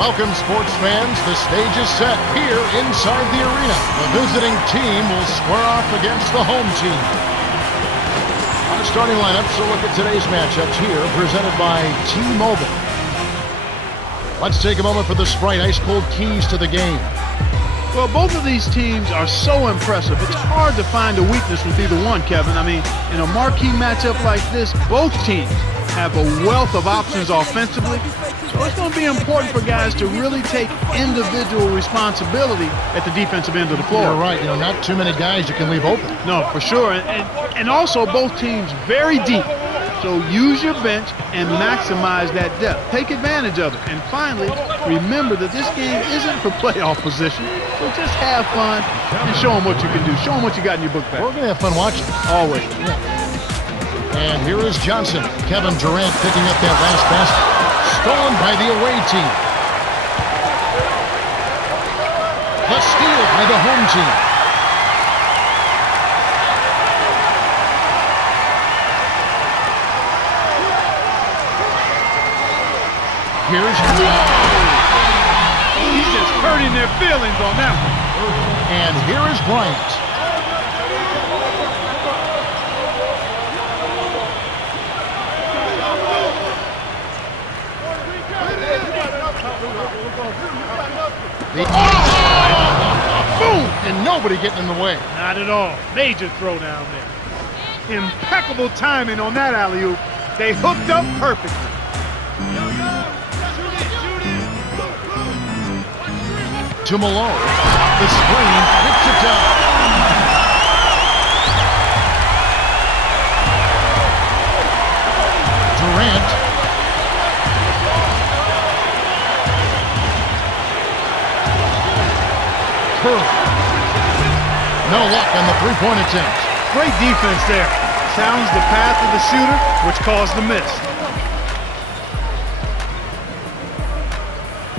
Welcome, sports fans. The stage is set here inside the arena. The visiting team will square off against the home team. Our starting lineups, so look at today's matchups here, presented by T-Mobile. Let's take a moment for the Sprite ice-cold keys to the game. Well, both of these teams are so impressive. It's hard to find a weakness with either one, Kevin. I mean, in a marquee matchup like this, both teams have a wealth of options offensively. So it's going to be important for guys to really take individual responsibility at the defensive end of the floor. You're right. Not too many guys you can leave open. No, for sure. And also both teams very deep. So use your bench and maximize that depth. Take advantage of it. And finally, remember that this game isn't for playoff position. So just have fun and show them what you can do. Show them what you got in your book bag. We're going to have fun watching. Always. And here is Johnson. Kevin Durant picking up that last basket. Stolen by the away team. The steal by the home team. Here's He's just hurting their feelings on that one. And here is Bryant. Boom! And nobody getting in the way. Not at all. Major throw down there. Impeccable timing on that alley-oop. They hooked up perfectly. To Malone. The screen hits it down. Durant. Curry. No luck on the three-point attempt. Great defense there. Challenged the path of the shooter, which caused the miss.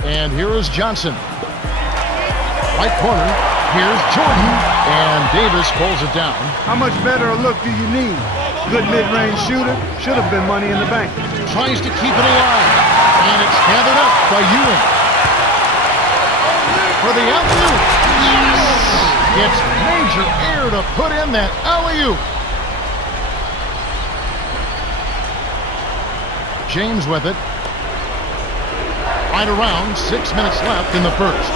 And here is Johnson. Right corner. Here's Jordan. And Davis pulls it down. How much better a look do you need? Good mid-range shooter. Should have been money in the bank. Tries to keep it alive. And it's gathered up by Ewing. For the alley-oop. Yes! It's major air to put in that alley-oop. James with it. Right around 6 minutes left in the first.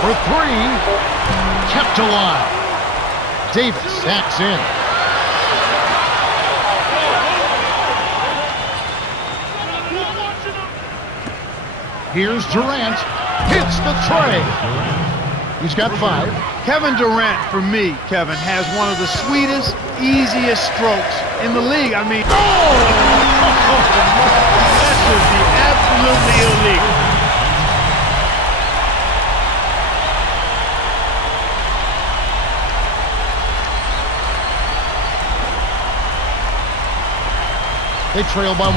For three, kept alive. Davis sacks in. Here's Durant. Hits the tray. He's got 5. Kevin Durant, for me, Kevin, has one of the sweetest, easiest strokes in the league. I mean, that should be absolutely illegal. They trail by 1.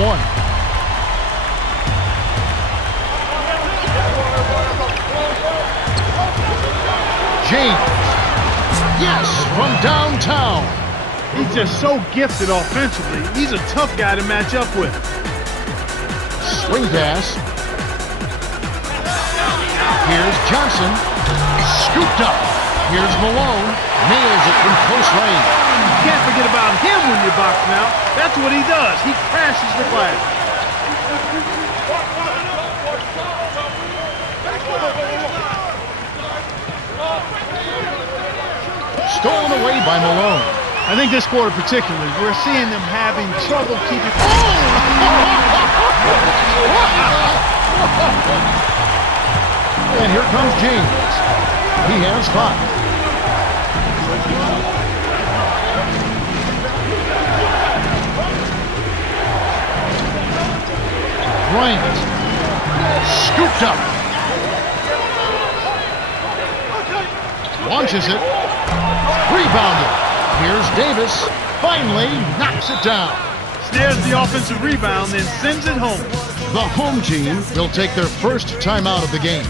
James. Yes, from downtown. He's just so gifted offensively. He's a tough guy to match up with. Swing pass. Here's Johnson. Scooped up. Here's Malone. Nails it from close range. You can't forget about him when you're boxing out. That's what he does. He crashes the glass. Stolen away by Malone. I think this quarter particularly, we're seeing them having trouble keeping... And here comes James. He has 5. Bryant. Scooped up. Launches it. Rebounded. Here's Davis. Finally knocks it down. Snares the offensive rebound, then sends it home. The home team will take their first timeout of the game.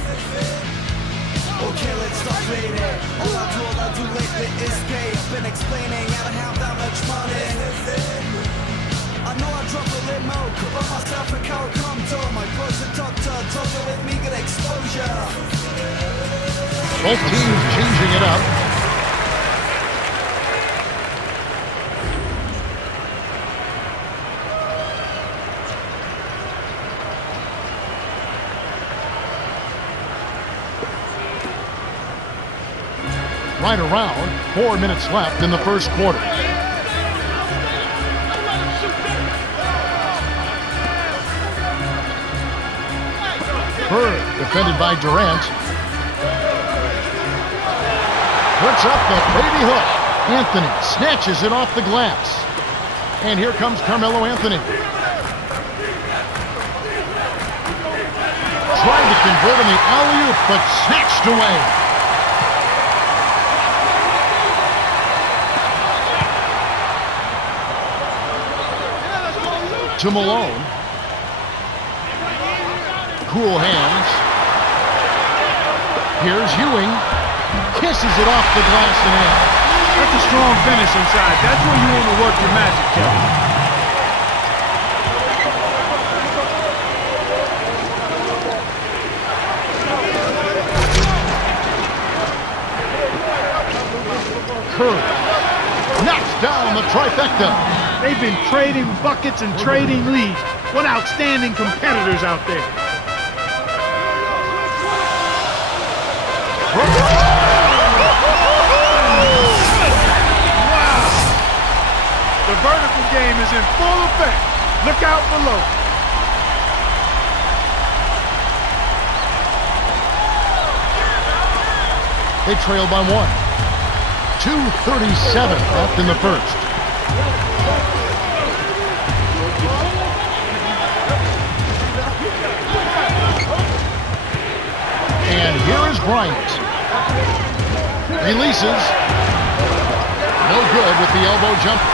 Okay, let's start trading. All I do lately is pay. I've been explaining how to have that much money. I know I drop a limo, could buy myself a car, come to my closet doctor, talking with me, get exposure. Both teams changing it up. Right around 4 minutes left in the first quarter. Bird defended by Durant. Puts up the baby hook. Anthony snatches it off the glass. And here comes Carmelo Anthony. Tried to convert on the alley-oop, but snatched away. To Malone. Cool hands. Here's Ewing. Kisses it off the glass and in. That's a strong finish inside. That's where you want to work your magic, Kevin. Curry knocks down the trifecta. They've been trading buckets and trading leads. What outstanding competitors out there. Wow. The vertical game is in full effect. Look out below. They trail by 1. 2:37 left in the first. And here is Bryant. Releases. No good with the elbow jumper.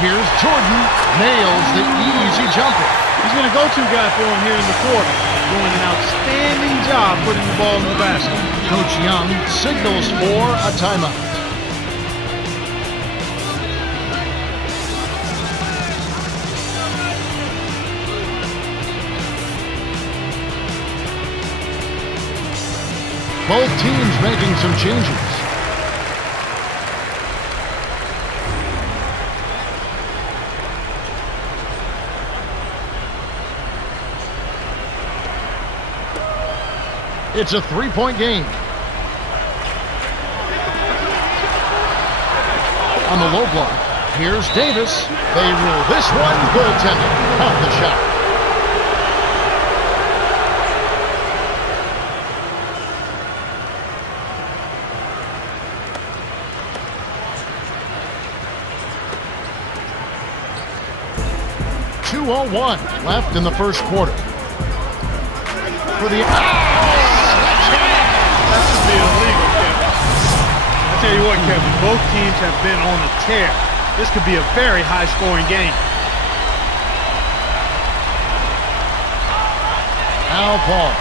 Here's Jordan. Nails the easy jumper. He's going to go-to guy for him here in the quarter. Doing an outstanding job putting the ball in the basket. Coach Young signals for a timeout. Both teams making some changes. It's a three-point game. On the low block, here's Davis. They rule this one goaltending. Out the shot. .201 left in the first quarter. For the That should be illegal, Kevin. I tell you what, Kevin, both teams have been on a tear. This could be a very high-scoring game. Al Paul.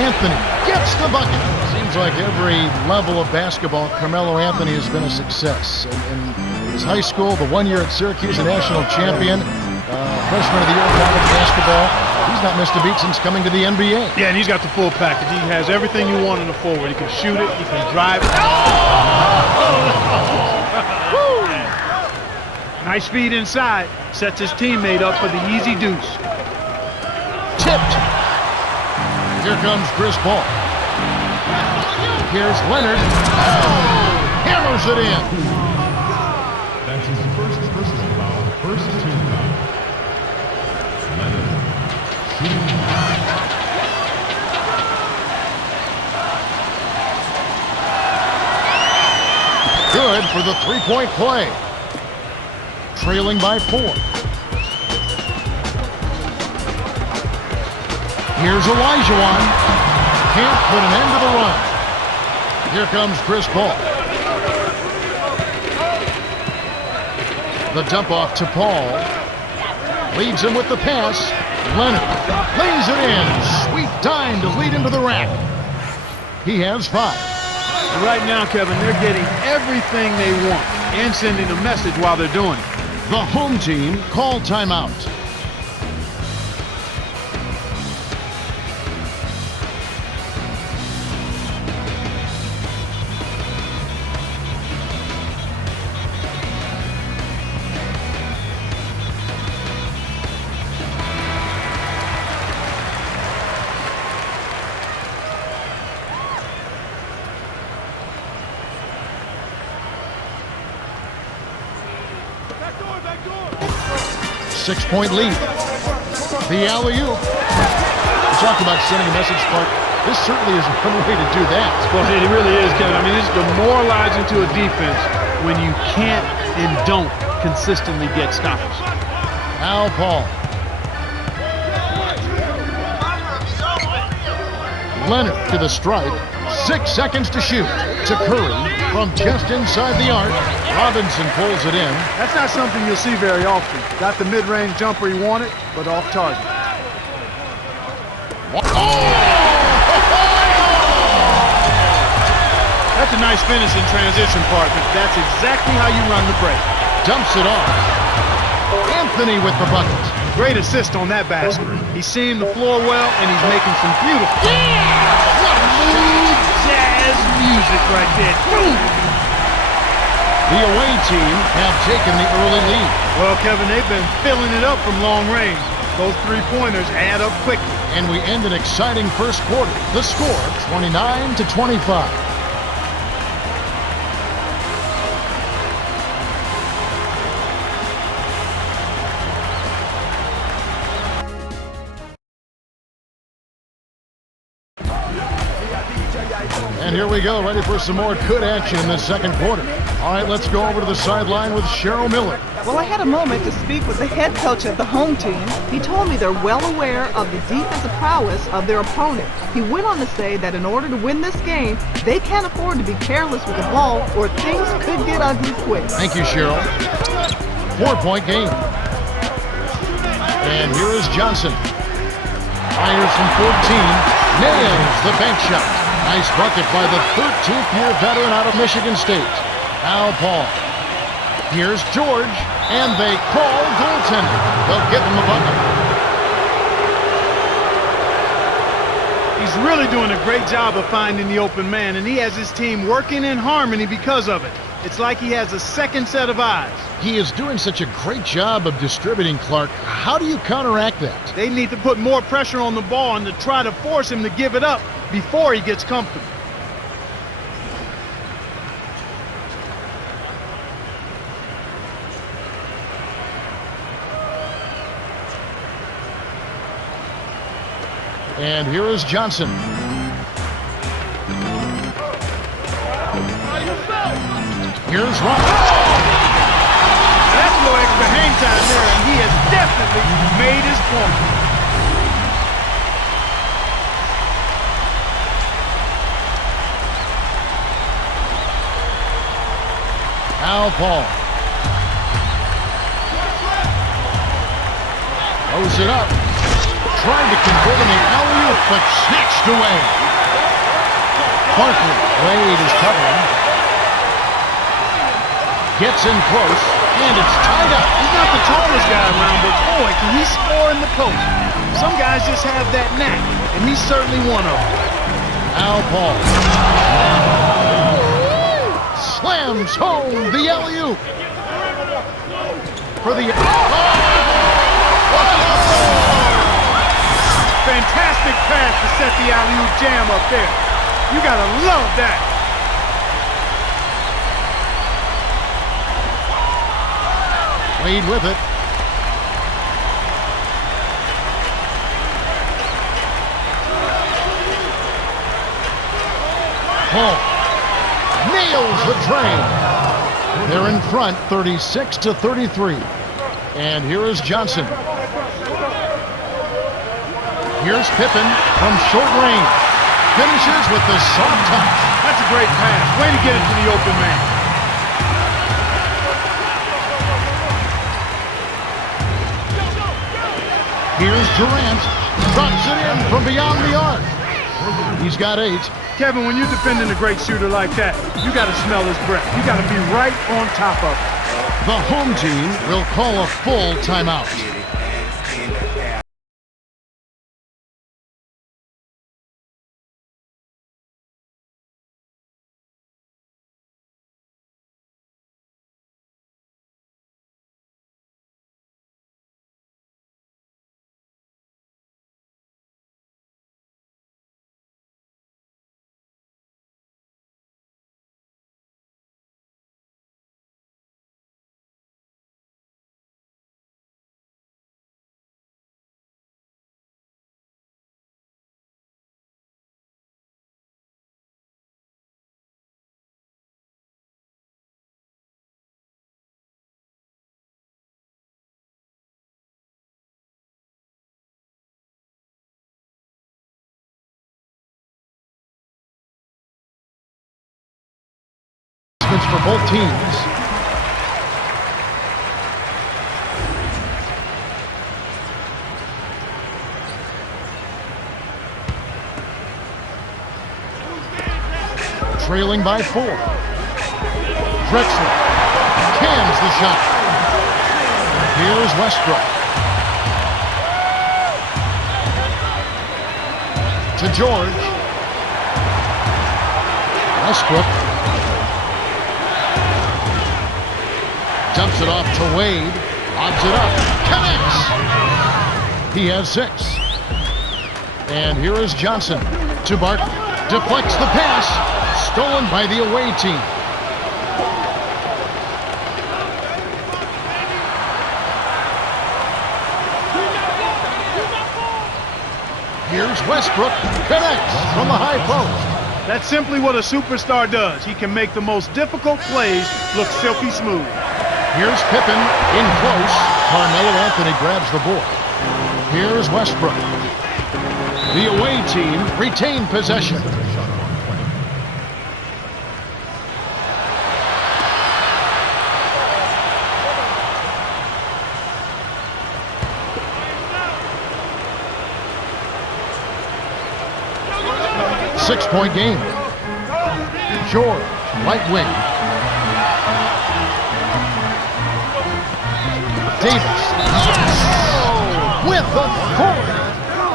Anthony gets the bucket. Seems like every level of basketball, Carmelo Anthony has been a success. In his high school, the 1 year at Syracuse, a national champion, freshman of the year in college basketball. He's not missed a beat since coming to the NBA. Yeah, and he's got the full package. He has everything you want in a forward. He can shoot it, he can drive it. Nice feed inside. Sets his teammate up for the easy deuce. Tipped. Here comes Chris Paul. Here's Leonard. Oh, hammers it in. That's his first personal foul, first team foul. Leonard, shooting. Good for the three-point play. Trailing by 4. Here's Olajuwon. Can't put an end to the run. Here comes Chris Paul. The dump off to Paul. Leads him with the pass. Leonard lays it in. Sweet dime to lead into the rack. He has 5. Right now, Kevin, they're getting everything they want and sending a message while they're doing it. The home team called timeout. Six-point lead. The alley-oop. We talked about sending a message, Clark. This certainly is one way to do that. Well, it really is, Kevin. I mean, it's demoralizing to a defense when you can't and don't consistently get stops. Now Paul. Leonard to the stripe. 6 seconds to shoot. To Curry from just inside the arc. Robinson pulls it in. That's not something you'll see very often. Got the mid-range jumper he wanted, but off target. That's a nice finish in transition, partner. That's exactly how you run the break. Dumps it off. Anthony with the bucket. Great assist on that basket. He's seeing the floor well, and he's making some beautiful... What a smooth jazz music right there. Boom! The away team have taken the early lead. Well, Kevin, they've been filling it up from long range. Those three-pointers add up quickly. And we end an exciting first quarter. The score, 29-25. And here we go, ready for some more good action in the second quarter. All right, let's go over to the sideline with Cheryl Miller. Well, I had a moment to speak with the head coach of the home team. He told me they're well aware of the defensive prowess of their opponent. He went on to say that in order to win this game, they can't afford to be careless with the ball or things could get ugly quick. Thank you, Cheryl. 4-point game. And here is Johnson. Fires from 14. Nails the bank shot. Nice bucket by the 13th-year veteran out of Michigan State. Now Paul. Here's George, and they call goaltender. They'll give him a bucket. He's really doing a great job of finding the open man, and he has his team working in harmony because of it. It's like he has a second set of eyes. He is doing such a great job of distributing, Clark. How do you counteract that? They need to put more pressure on the ball and to try to force him to give it up before he gets comfortable. And here is Johnson. Here's Robinson. That's no extra hang time there, and he has definitely made his point. Now Paul. Throws it up. Trying to convert in the alley-oop, but snatched away. Barkley. Wade is covering. Gets in close, and it's tied up. He's not the tallest guy around, but boy, can he score in the post. Some guys just have that knack, and he's certainly one of them. Now Paul. Slams home the alley-oop. For the... Fantastic pass to set the alley-oop jam up there. You gotta love that. Wade with it. Paul nails the train. They're in front, 36-33. And here is Johnson. Here's Pippen from short range. Finishes with the soft touch. That's a great pass. Way to get it to the open man. Here's Durant. Drops it in from beyond the arc. He's got 8. Kevin, when you're defending a great shooter like that, you got to smell his breath. You got to be right on top of it. The home team will call a full timeout. For both teams. Trailing by 4. Drexler cams the shot. Here's Westbrook. To George. Westbrook. Dumps it off to Wade. Lobs it up. Connects. He has 6. And here is Johnson to Barton. Deflects the pass. Stolen by the away team. Here's Westbrook. Connects from the high post. That's simply what a superstar does. He can make the most difficult plays look silky smooth. Here's Pippen in close. Carmelo Anthony grabs the board. Here's Westbrook. The away team retain possession. Six-point game. George, right wing. Davis. Yes! With the fourth.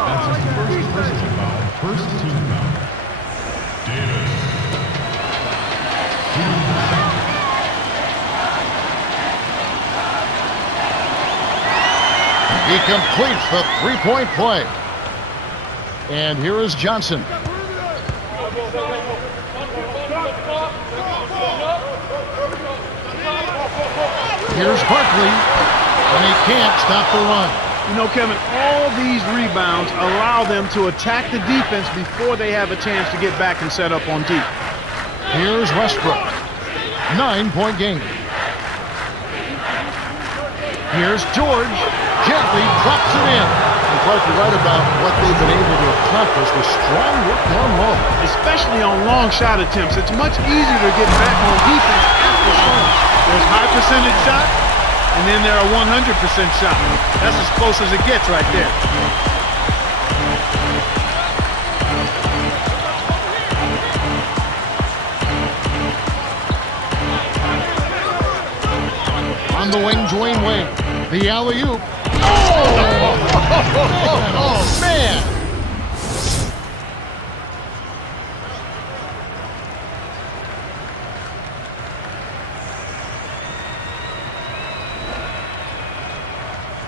That's his first personal foul. First team foul. Davis. Shooting the shot. He completes the three-point play. And here is Johnson. Here's Barkley, and he can't stop the run. You know, Kevin, all these rebounds allow them to attack the defense before they have a chance to get back and set up on deep. Here's Westbrook. 9-point game. Here's George. Gently drops it in. And Clark, you're right about what they've been able to accomplish with strong work down low. Especially on long shot attempts. It's much easier to get back on defense after scoring. There's high percentage shots, and then there are 100% shots. That's as close as it gets right there. On the wing, Dwayne Wade. The alley-oop. Oh! Oh, man!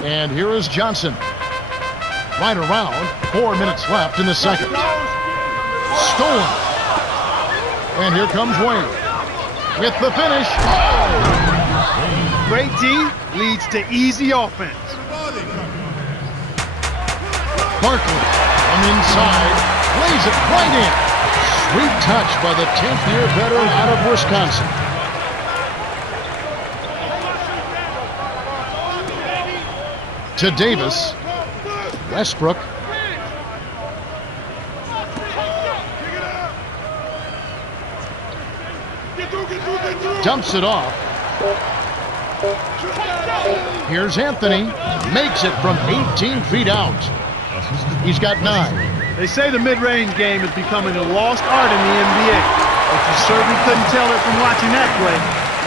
And here is Johnson. Right around. 4 minutes left in the second. Stolen. And here comes Wayne. With the finish. Oh! Great D leads to easy offense. Barkley from inside. Lays it right in. Sweet touch by the 10th-year veteran out of Wisconsin. To Davis. Westbrook. Dumps it off. Here's Anthony. Makes it from 18 feet out. He's got 9. They say the mid-range game is becoming a lost art in the NBA, but you certainly couldn't tell it from watching that play.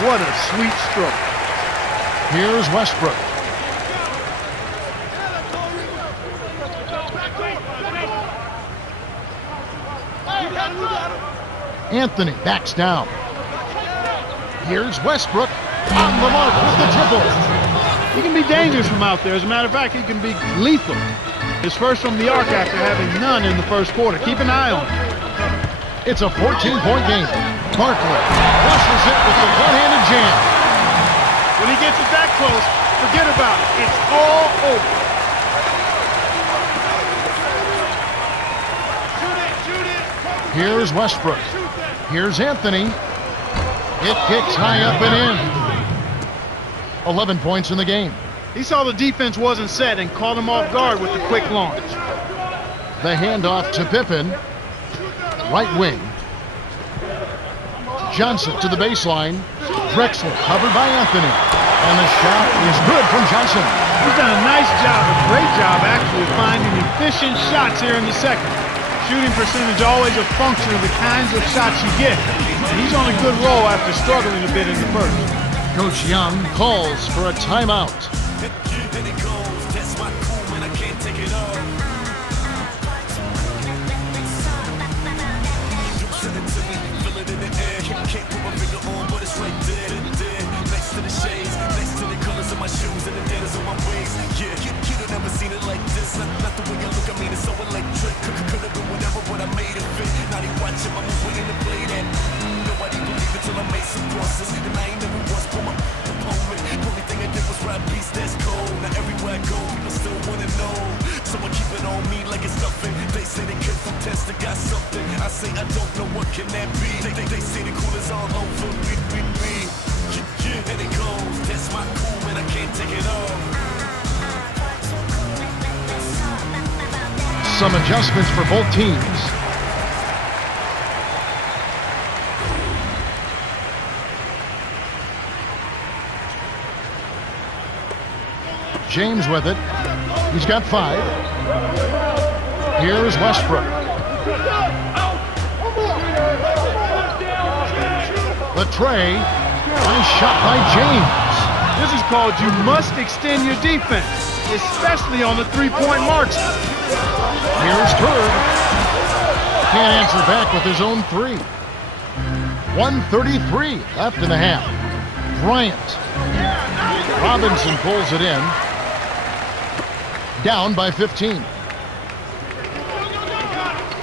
What a sweet stroke. Here's Westbrook. Anthony backs down. Here's Westbrook on the mark with the triple. He can be dangerous from out there. As a matter of fact, he can be lethal. His first from the arc after having none in the first quarter. Keep an eye on him. It's a 14-point game. Barkley flushes it with the one-handed jam. When he gets it that close, forget about it. It's all over. Here's Westbrook. Here's Anthony. It kicks high up and in. 11 points in the game. He saw the defense wasn't set and caught him off guard with the quick launch. The handoff to Pippen. Right wing. Johnson to the baseline. Drexler covered by Anthony. And the shot is good from Johnson. He's done a nice job, a great job actually, finding efficient shots here in the second. Shooting percentage always a function of the kinds of shots you get. And he's on a good roll after struggling a bit in the first. Coach Young calls for a timeout. Some adjustments for both teams. James with it. He's got 5. Here's Westbrook. The tray. Nice shot by James. This is called you must extend your defense, especially on the three-point marks. Here's Bird. Can't answer back with his own 3. 1:33 left in the half. Bryant. Robinson pulls it in. Down by 15.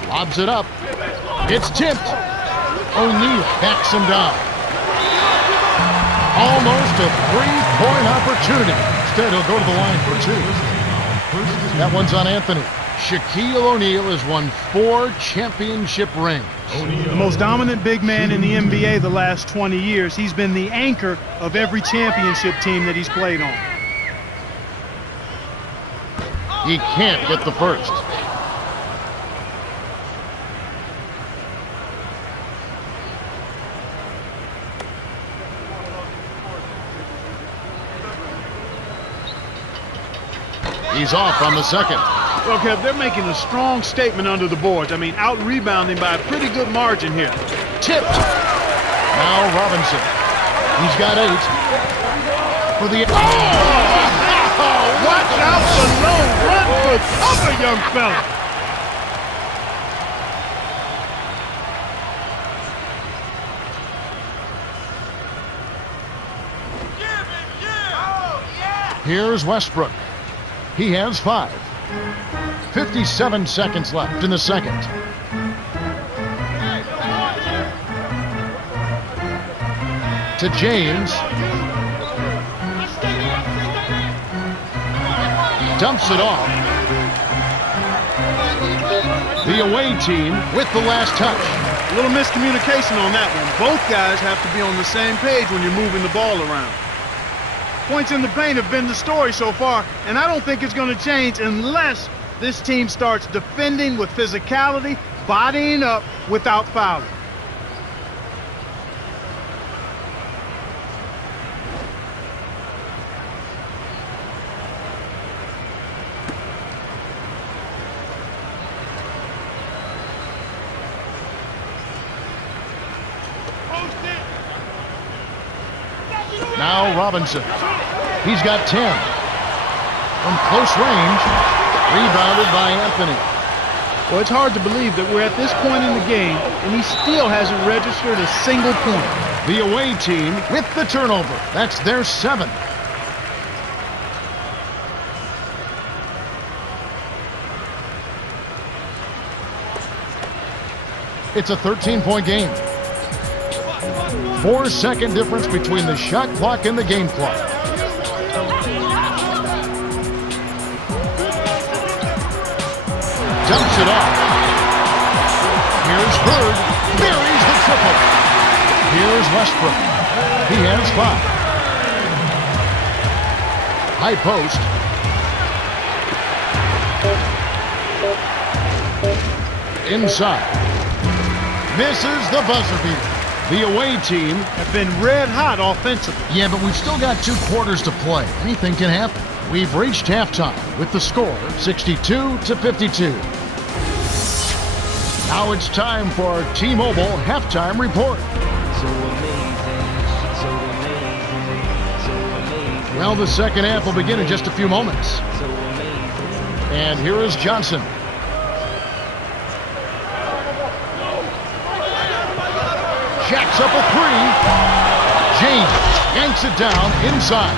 Lobs it up. It's tipped. O'Neal backs him down. Almost a 3-point opportunity. Instead, he'll go to the line for 2. That one's on Anthony. Shaquille O'Neal has won 4 championship rings. The most dominant big man in the NBA the last 20 years. He's been the anchor of every championship team that he's played on. He can't get the first. He's off on the second. Well, Kev, they're making a strong statement under the boards. I mean, out-rebounding by a pretty good margin here. Tipped. Now Robinson. He's got 8. For the... Oh, watch out below. Run for cover, young fella. Here's Westbrook. He has 5. 57 seconds left in the second. To James. Dumps it off. The away team with the last touch. A little miscommunication on that one. Both guys have to be on the same page when you're moving the ball around. Points in the paint have been the story so far, and I don't think it's going to change unless this team starts defending with physicality, bodying up without fouling. Now Robinson. He's got 10. From close range, rebounded by Anthony. Well, it's hard to believe that we're at this point in the game, and he still hasn't registered a single point. The away team with the turnover. That's their 7th. It's a 13-point game. 4-second difference between the shot clock and the game clock. Dumps it off. Here's Bird. Buries the triple. Here's Westbrook. He has 5. High post. Inside. Misses the buzzer beater. The away team Have been red hot offensively. Yeah, but we've still got 2 quarters to play. Anything can happen. We've reached halftime with the score 62-52. Now it's time for our T-Mobile halftime report. Well, the second half will begin in just a few moments. And here is Johnson. Jacks up a 3. James yanks it down inside.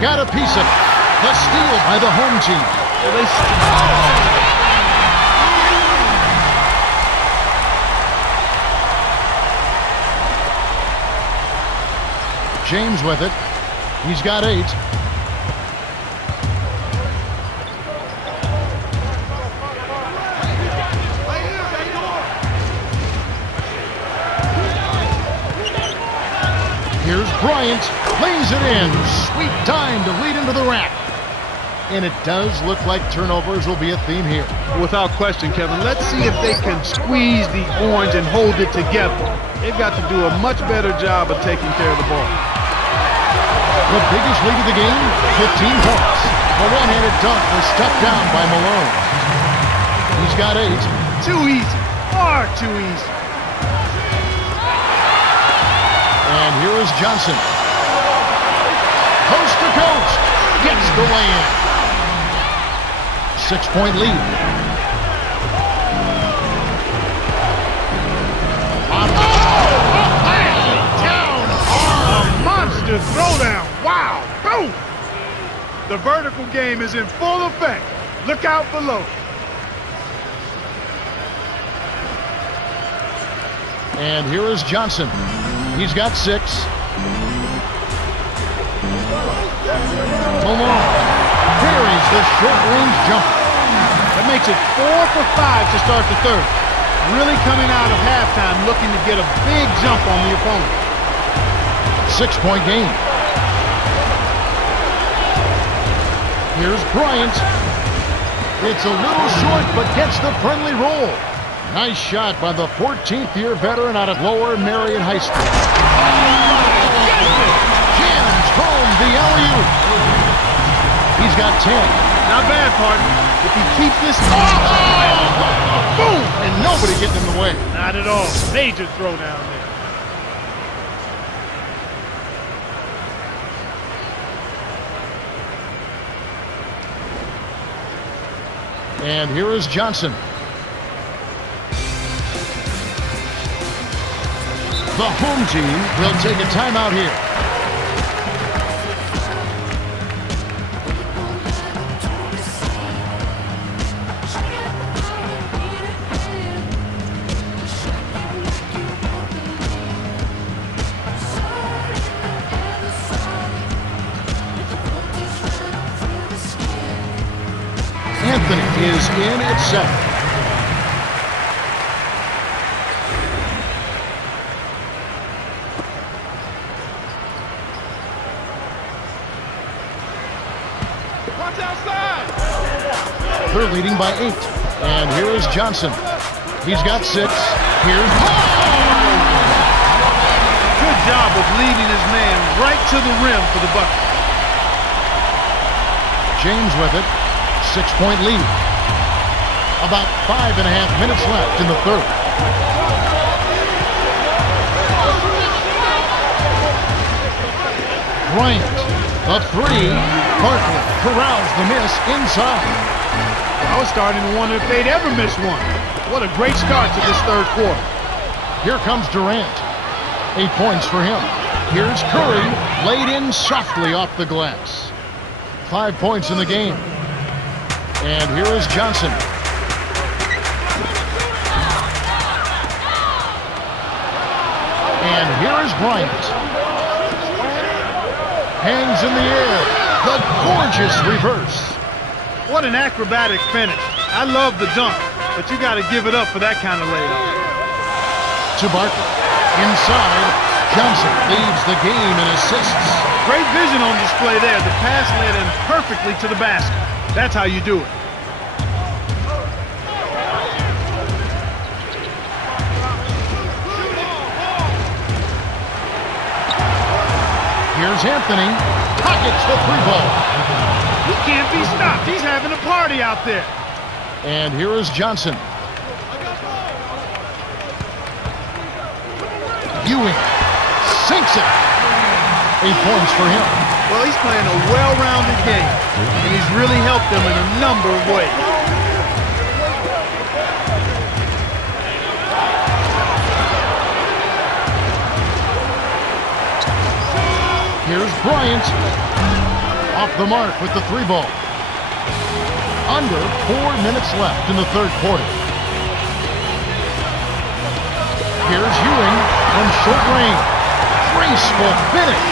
Got a piece of it. The steal by the home team. James with it. He's got 8. Here's Bryant, lays it in. Sweet dime to lead into the rack. And it does look like turnovers will be a theme here. Without question, Kevin. Let's see if they can squeeze the orange and hold it together. They've got to do a much better job of taking care of the ball. The biggest lead of the game, 15 points. The one-handed dunk was stepped down by Malone. He's got 8. Too easy. Far too easy. And here is Johnson. Coast to coast. Gets the lay-in. 6-point lead. A monster throwdown. Wow. Boom. The vertical game is in full effect. Look out below. And here is Johnson. He's got 6. Malone buries the short-range jumper. That makes it 4 for 5 to start the third. Really coming out of halftime looking to get a big jump on the opponent. 6-point game. Here's Bryant. It's a little short, but gets the friendly roll. Nice shot by the 14th-year veteran out of Lower Marion High School. Jams home the alley-oop. He's got 10. Not bad, partner. If he keeps this... Boom! And nobody getting in the way. Not at all. Major throwdown there. And here is Johnson. The home team will take a timeout here. Anthony is in at 7. They're leading by 8. And here is Johnson. He's got 6. Here's Good job of leading his man right to the rim for the bucket. James with it. 6-point lead. About 5.5 minutes left in the third. Bryant. A three. Barkley corrals the miss inside. I was starting to wonder if they'd ever miss one. What a great start to this third quarter. Here comes Durant. 8 points for him. Here's Curry, laid in softly off the glass. 5 points in the game. And here is Johnson. And here is Bryant. Hangs in the air. The gorgeous reverse. What an acrobatic finish. I love the dunk, but you got to give it up for that kind of layup. To Barkley. Inside, Johnson leads the game in assists. Great vision on display there. The pass led him perfectly to the basket. That's how you do it. Here's Anthony. Pockets the three ball. He can't be stopped. He's having a party out there. And here is Johnson. Ewing sinks it. 8 points for him. Well, he's playing a well-rounded game, and he's really helped them in a number of ways. Here's Bryant. Off the mark with the three ball. Under 4 minutes left in the third quarter. Here's Ewing from short range. Graceful finish.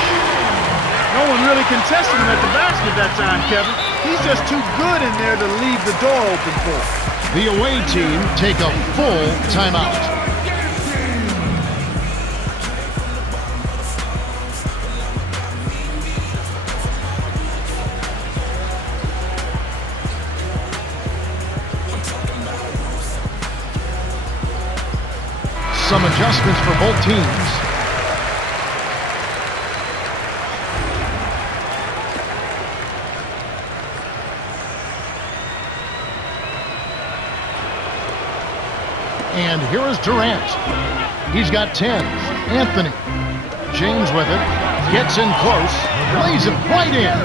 No one really contested him at the basket that time, Kevin. He's just too good in there to leave the door open for him. The away team take a full timeout. Some adjustments for both teams. And here is Durant. He's got 10. Anthony. James with it. Gets in close. Lays it right in.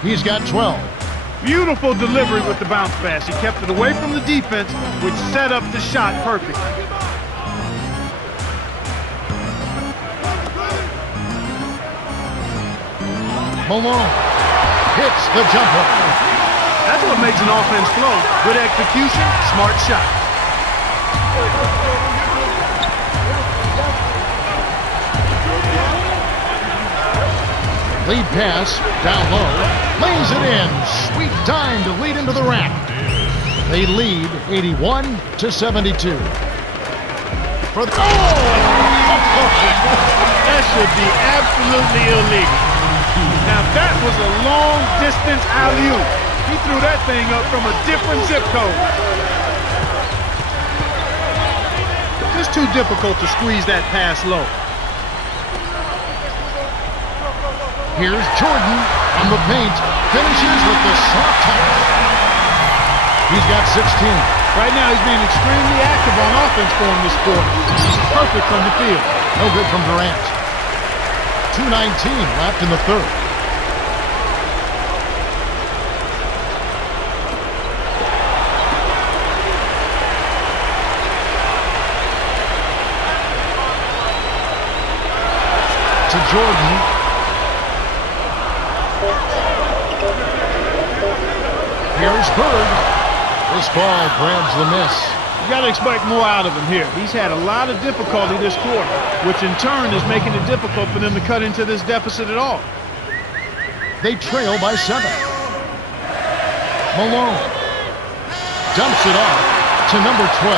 He's got 12. Beautiful delivery with the bounce pass. He kept it away from the defense, which set up the shot perfectly. Malone hits the jumper. That's what makes an offense flow. Good execution, smart shot. Lead pass, down low, lays it in. Sweet dime to lead into the rack. They lead 81-72. For the That should be absolutely illegal. Now that was a long distance alley-oop. He threw that thing up from a different zip code. Just too difficult to squeeze that pass low. Here's Jordan on the paint. Finishes with the soft touch. He's got 16. Right now he's being extremely active on offense for him this quarter. He's perfect from the field. No good from Durant. 2:19 left in the third. To Jordan. Here's Bird. This ball grabs the miss. You got to expect more out of him here. He's had a lot of difficulty this quarter, which in turn is making it difficult for them to cut into this deficit at all. They trail by 7. Malone dumps it off to number 12.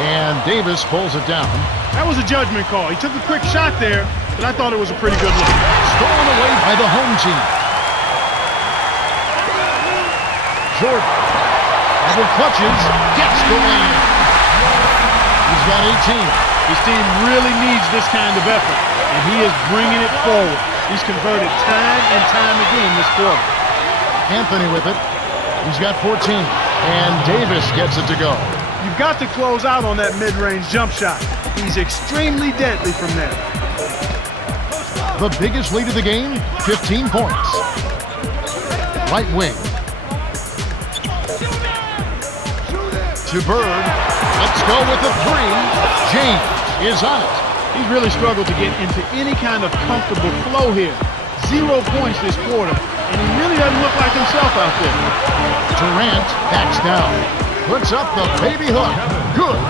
And Davis pulls it down. That was a judgment call. He took a quick shot there, but I thought it was a pretty good look. Stolen away by the home team. Jordan, double clutches, gets the win. He's got 18. His team really needs this kind of effort, and he is bringing it forward. He's converted time and time again this quarter. Anthony with it. He's got 14. And Davis gets it to go. You've got to close out on that mid-range jump shot. He's extremely deadly from there. The biggest lead of the game, 15 points. Right wing. To Bird. Let's go with the three. James is on it. He's really struggled to get into any kind of comfortable flow here. 0 points this quarter, and he really doesn't look like himself out there. Durant backs down. Puts up the baby hook. Good.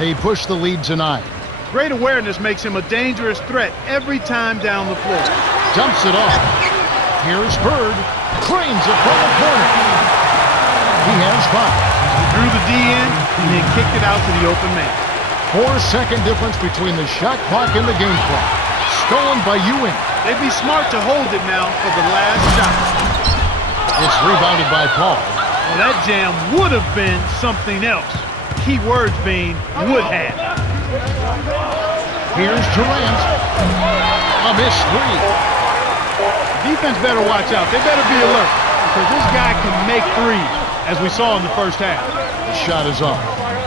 They push the lead tonight. Great awareness makes him a dangerous threat every time down the floor. Dumps it off. Here's Bird. Cranes it from the corner. He has 5. Drew the D in and then kicked it out to the open man. 4-second difference between the shot clock and the game clock. Stolen by Ewing. They'd be smart to hold it now for the last shot. It's rebounded by Paul. Well, that jam would have been something else. Key words being would have. Here's Durant. A missed three. Defense better watch out. They better be alert because this guy can make threes, as we saw in the first half. The shot is off.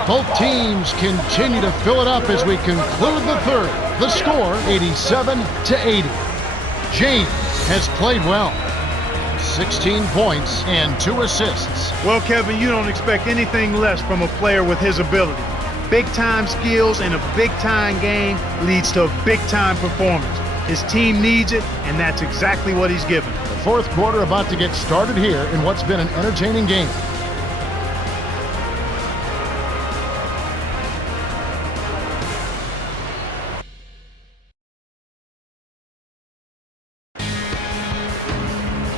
Both teams continue to fill it up as we conclude the third. The score, 87-80. James has played well. 16 points and 2 assists. Well, Kevin, you don't expect anything less from a player with his ability. Big-time skills in a big-time game leads to a big-time performance. His team needs it, and that's exactly what he's given. The fourth quarter about to get started here in what's been an entertaining game.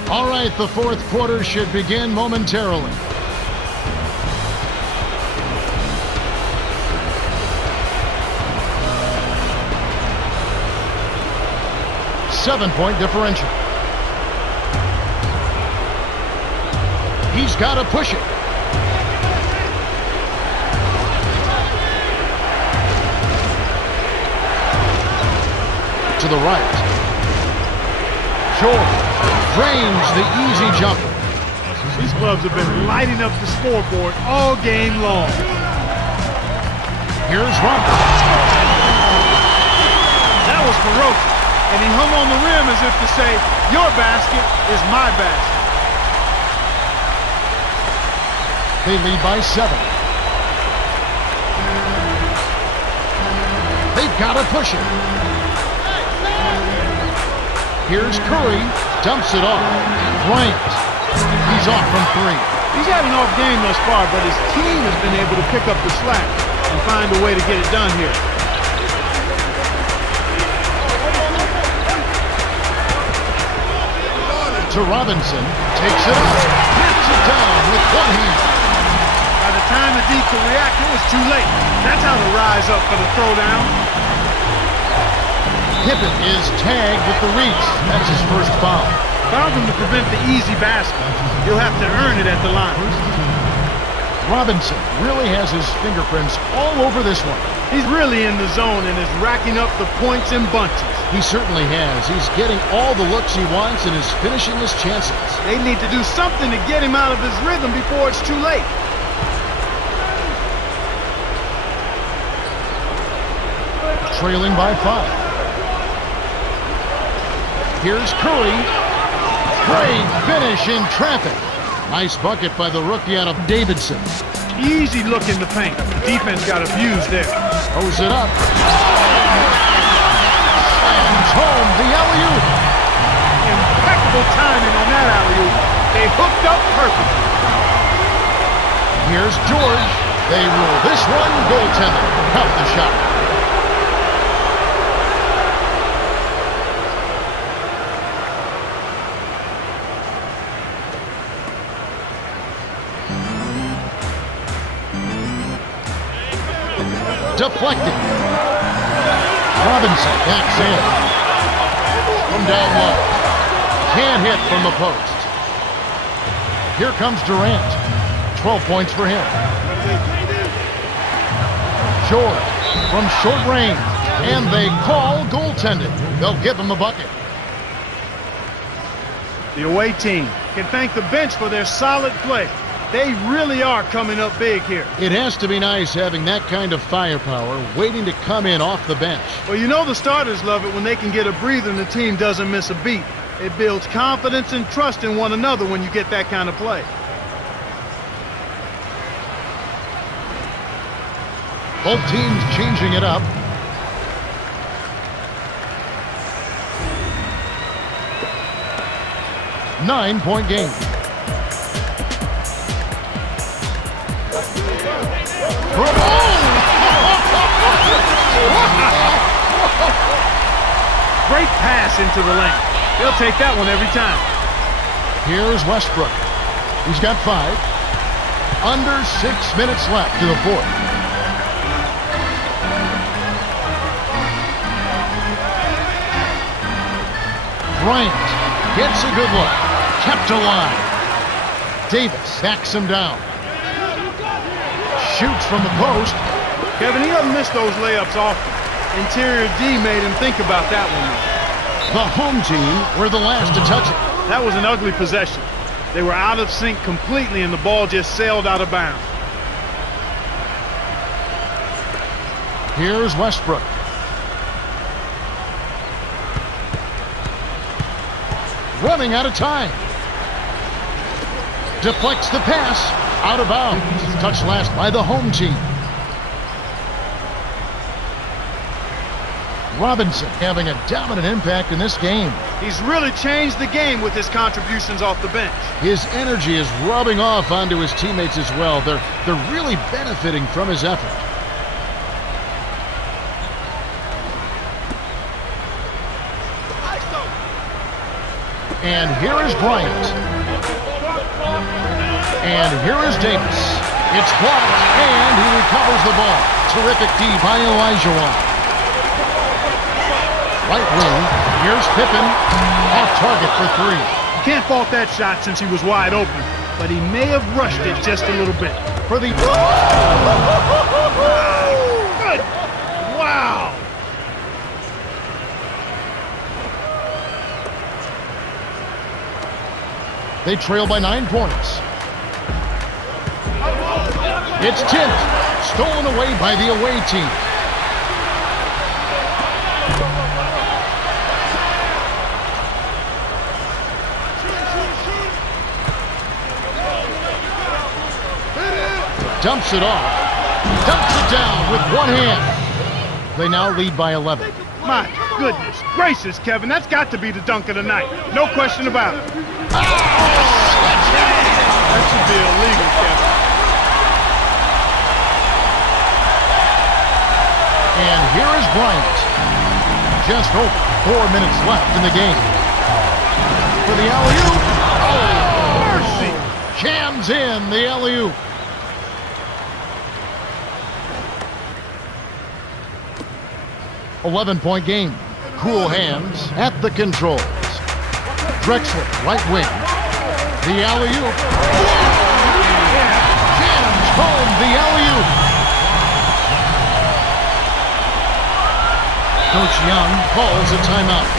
All right, the fourth quarter should begin momentarily. Seven-point differential. He's got to push it. To the right. George drains the easy jumper. These clubs have been lighting up the scoreboard all game long. Here's Robert. That was ferocious. And he hung on the rim as if to say, your basket is my basket. They lead by 7. They've got to push it. Here's Curry. Dumps it off. Bryant. He's off from 3. He's had an off game thus far, but his team has been able to pick up the slack and find a way to get it done here. To Robinson, takes it up, hits it down with one hand. By the time the D could react, it was too late. That's how to rise up for the throwdown. Pippen is tagged with the reach. That's his first foul. Fouled him to prevent the easy basket. He'll have to earn it at the line. Robinson really has his fingerprints all over this one. He's really in the zone and is racking up the points in bunches. He certainly has. He's getting all the looks he wants and is finishing his chances. They need to do something to get him out of his rhythm before it's too late. Trailing by 5. Here's Curry. Great finish in traffic. Nice bucket by the rookie out of Davidson. Easy look in the paint. The defense got abused there. Throws it up. Slams home the alley-oop. Impeccable timing on that alley-oop. They hooked up perfectly. Here's George. They rule this one goaltender. Count the shot. Deflected. Robinson backs in. From down low. Can't hit from the post. Here comes Durant. 12 points for him. George from short range. And they call goaltending. They'll give him a bucket. The away team can thank the bench for their solid play. They really are coming up big here. It has to be nice having that kind of firepower waiting to come in off the bench. Well, you know the starters love it when they can get a breather and the team doesn't miss a beat. It builds confidence and trust in one another when you get that kind of play. Both teams changing it up. Nine-point game. Great pass into the lane. They'll take that one every time. Here's Westbrook. He's got 5. Under 6 minutes left to the fourth. Bryant gets a good look. Kept alive. Davis backs him down. Shoots from the post. Kevin, he doesn't miss those layups often. Interior D made him think about that one. The home team were the last to touch it. That was an ugly possession. They were out of sync completely and the ball just sailed out of bounds. Here's Westbrook. Running out of time. Deflects the pass. Out of bounds. Touched last by the home team. Robinson having a dominant impact in this game. He's really changed the game with his contributions off the bench. His energy is rubbing off onto his teammates as well. They're really benefiting from his effort. And here is Bryant. And here is Davis. It's blocked, and he recovers the ball. Terrific D by Elijah. Right wing, here's Pippen, off target for 3. Can't fault that shot since he was wide open, but he may have rushed it just a little bit. For the... Good! Wow! They trail by 9 points. It's tipped, stolen away by the away team. Dumps it off. Dumps it down with one hand. They now lead by 11. My goodness gracious, Kevin, that's got to be the dunk of the night. No question about it. That should be illegal, Kevin. And here is Bryant. Just over 4 minutes left in the game. For the alley-oop. Oh, mercy. Jams in the alley-oop. .point game. Cool hands at the controls. Drexler, right wing. The alley-oop. Jams home the alley-oop. Coach Young calls a timeout.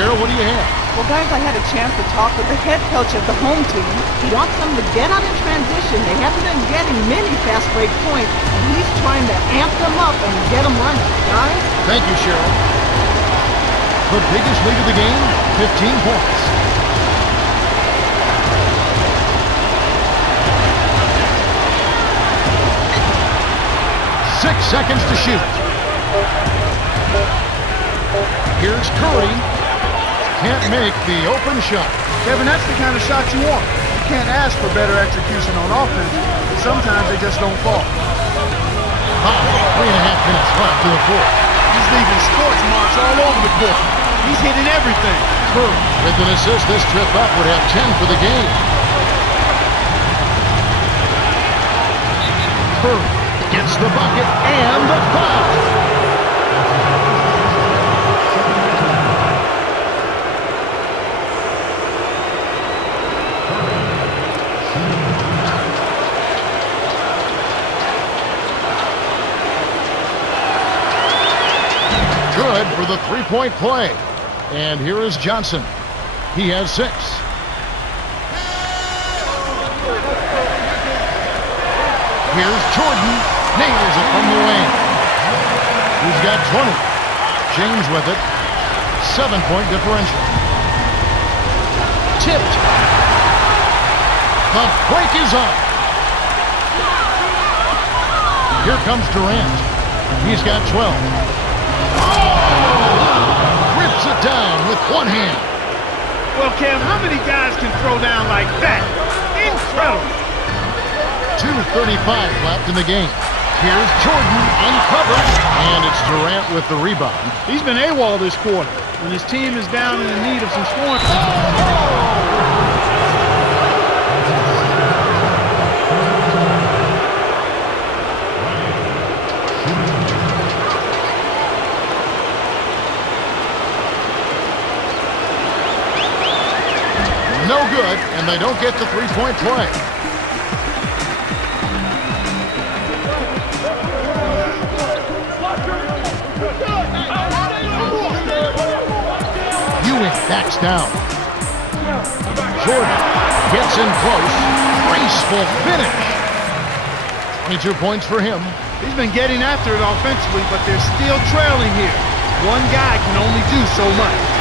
Cheryl, what do you have? Well, guys, I had a chance to talk with the head coach of the home team. He wants them to get out in transition. They haven't been getting many fast break points, and he's trying to amp them up and get them running. Guys? Thank you, Cheryl. The biggest lead of the game, 15 points. seconds to shoot. Here's Curry. Can't make the open shot. Kevin, that's the kind of shot you want. You can't ask for better execution on offense, but sometimes they just don't fall. 3.5 minutes left to the fourth. He's leaving sports marks all over the court. He's hitting everything. Curry with an assist this trip up would have 10 for the game. Curry gets the bucket and the foul. Good for the three-point play. And here is Johnson. He has 6. Here's Jordan. Nails it from the wing. He's got 20. James with it. 7-point differential. Tipped. The break is up. Here comes Durant. He's got 12. Rips it down with one hand. Well, Kev, how many guys can throw down like that? Incredible. 2:35 left in the game. Here's Jordan uncovered, and it's Durant with the rebound. He's been AWOL this quarter, and his team is down and in need of some scoring. No good, and they don't get the three-point play. Ewing backs down. Jordan gets in close. Graceful finish. 22 points for him. He's been getting after it offensively, but they're still trailing here. One guy can only do so much.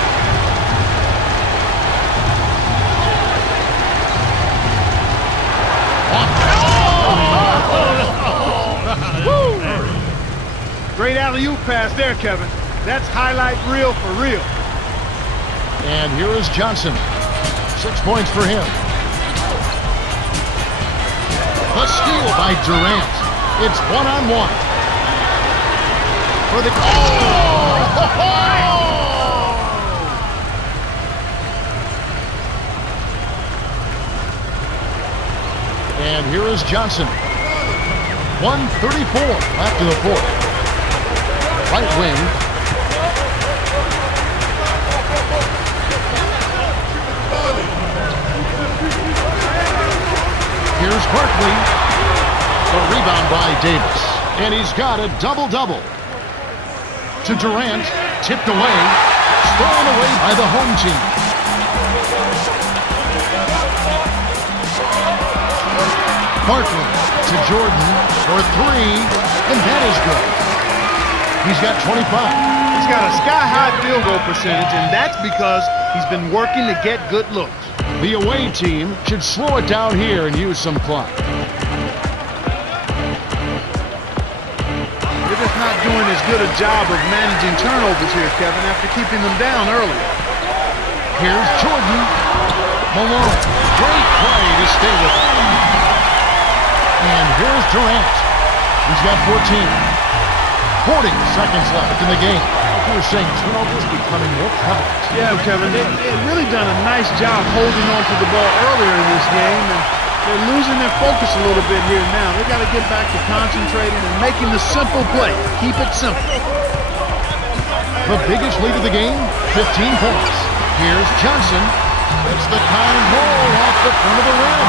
Great alley-oop pass there, Kevin. That's highlight reel for real. And here is Johnson. 6 points for him. The steal by Durant. It's one-on-one. For the... And here is Johnson. 1:34 left to the fourth. Right wing. Here's Barkley. The rebound by Davis. And he's got a double-double. To Durant. Tipped away. Stolen away by the home team. Barkley to Jordan for 3. And that is good. He's got 25. He's got a sky-high field goal percentage, and that's because he's been working to get good looks. The away team should slow it down here and use some clock. They're just not doing as good a job of managing turnovers here, Kevin, after keeping them down earlier. Here's Jordan. Malone. Great play to stay with him. And here's Durant. He's got 14. 40 seconds left in the game. Like you were saying, turnovers becoming more prevalent. Yeah, Kevin, they've really done a nice job holding on to the ball earlier in this game, and they're losing their focus a little bit here now. They've got to get back to concentrating and making the simple play. Keep it simple. The biggest lead of the game, 15 points. Here's Johnson. It's the kind roll off the front of the rim.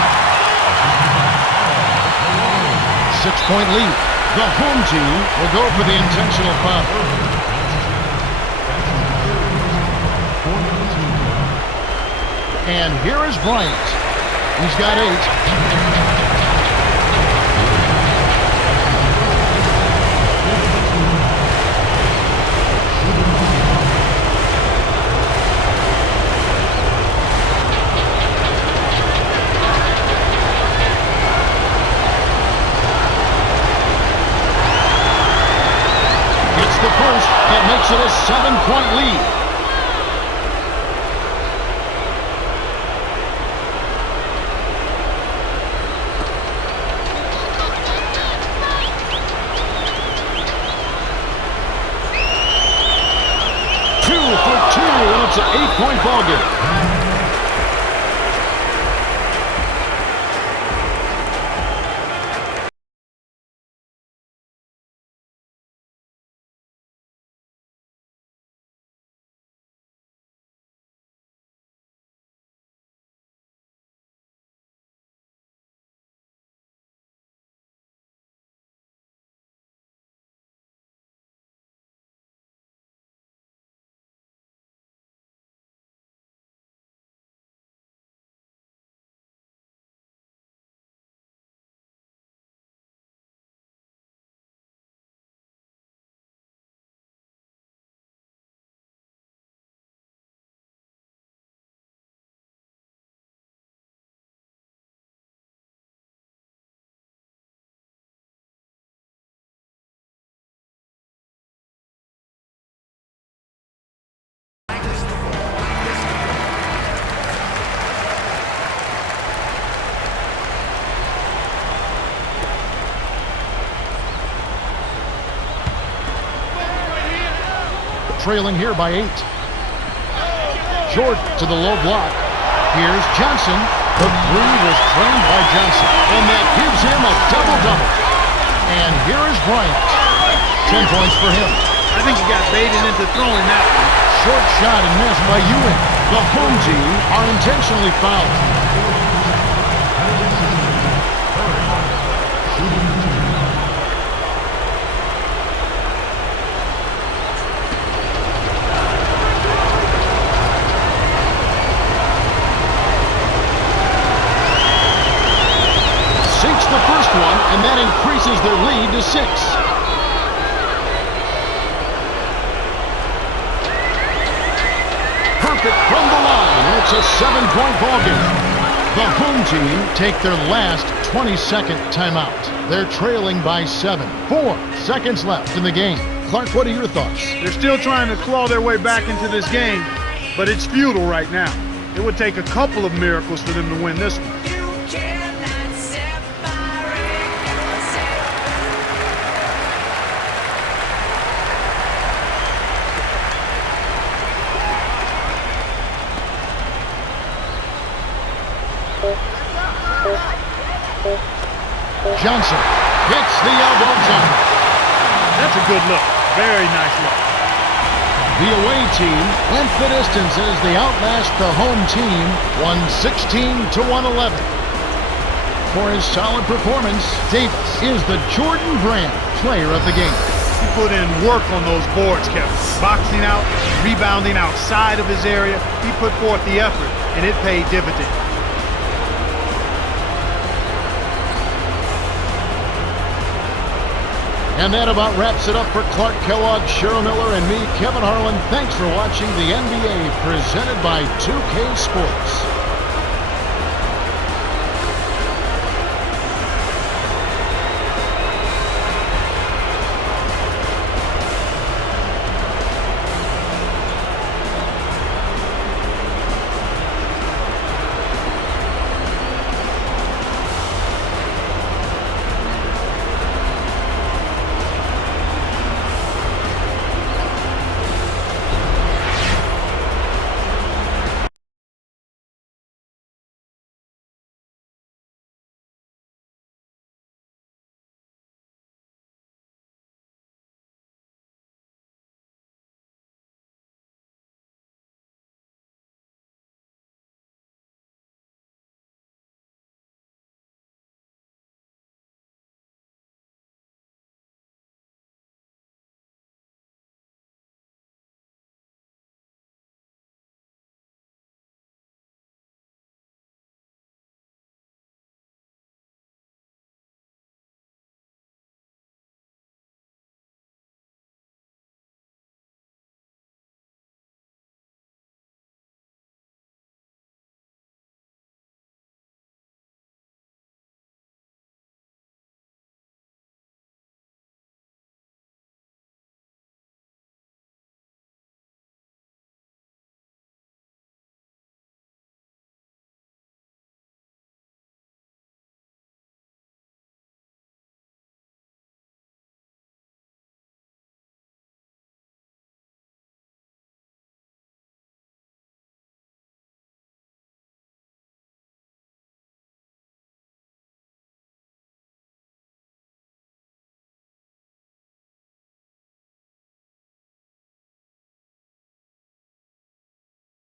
6-point lead. The home team will go for the intentional foul. And here is Bryant. He's got 8. makes it a 7-point lead. It's an 8-point ball game. Trailing here by 8. Jordan to the low block. Here's Johnson. The three was claimed by Johnson. And that gives him a double-double. And here is Bryant. 10 points for him. I think he got baited into throwing that one. Short shot and missed by Ewing. The home team are intentionally fouled. The first one, and that increases their lead to 6. Perfect from the line, and it's a 7-point ball game. The home team take their last 20-second timeout. They're trailing by 7. 4 seconds left in the game. Clark, what are your thoughts? They're still trying to claw their way back into this game, but it's futile right now. It would take a couple of miracles for them to win this one. Johnson hits the elbow jumper. That's a good look. Very nice look. The away team went the distance as they outlast the home team, 116-111. For his solid performance, Davis is the Jordan Brand player of the game. He put in work on those boards, Kevin. Boxing out, rebounding outside of his area. He put forth the effort, and it paid dividends. And that about wraps it up for Clark Kellogg, Cheryl Miller, and me, Kevin Harlan. Thanks for watching the NBA presented by 2K Sports.